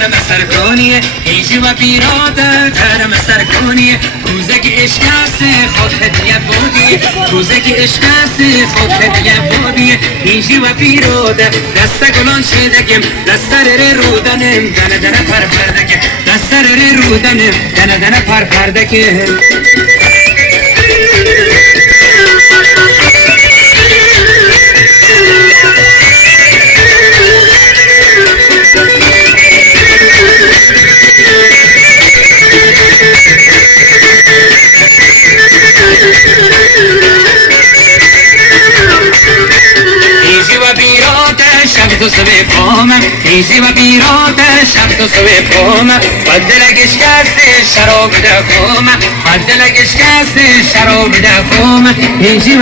درم سرکونیه ایجی و بیراده درم سرکونیه کوزه که اشکاسی خود هدیه بودی کوزه که اشکاسی خود هدیه بودی ایجی و بیراده دست گلان شیدگیم دست ر رودنم دنه دنه پر پردگیم دست ر رودنم دنه دنه پر پردگیم تو سوی قومم ایزی و بیراده شب تو سوی قومم بدلگش کسی شراب ده خومم بدلگش کسی شراب ده خومم ایزی